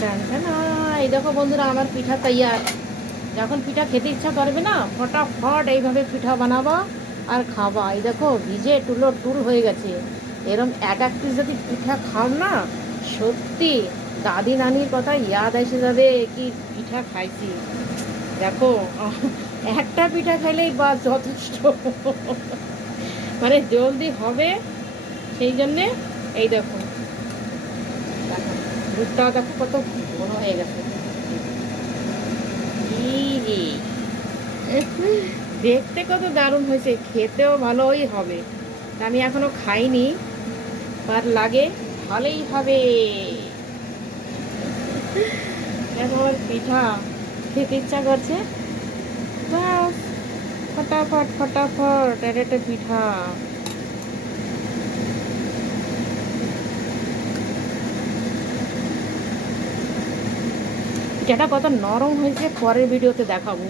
টান টানা। এই দেখো বন্ধুরা, আমার পিঠা তৈয়ার। যখন পিঠা খেতে ইচ্ছা করবে না, ফটাফট এইভাবে পিঠা বানাবা আর খাবা। এই দেখো ভিজে টুলো টুল হয়ে গেছে। এরম এক এক পিস যদি পিঠা খাও না, সত্যি দাদি নানির কথা ইয়াদ এসে যাবে, কি পিঠা খাইছি। দেখো একটা পিঠা খাইলেই বা যথেষ্ট, মানে জলদি হবে। সেই জন্যে এই দেখো, দেখো দুধটাও দেখো কত ঘন হয়ে গেছে। ইরে, দেখতে কত দারুণ হয়েছে, খেতেও ভালোই হবে। আমি এখনো খাইনি, আর লাগে ভালোই হবে। এখন আমার পিঠা খেতে ইচ্ছা করছে, ব্যাস ফটাফট ফটাফট আর একটা পিঠা। পিঠাটা কত নরম হয়েছে পরের ভিডিওতে দেখাবো।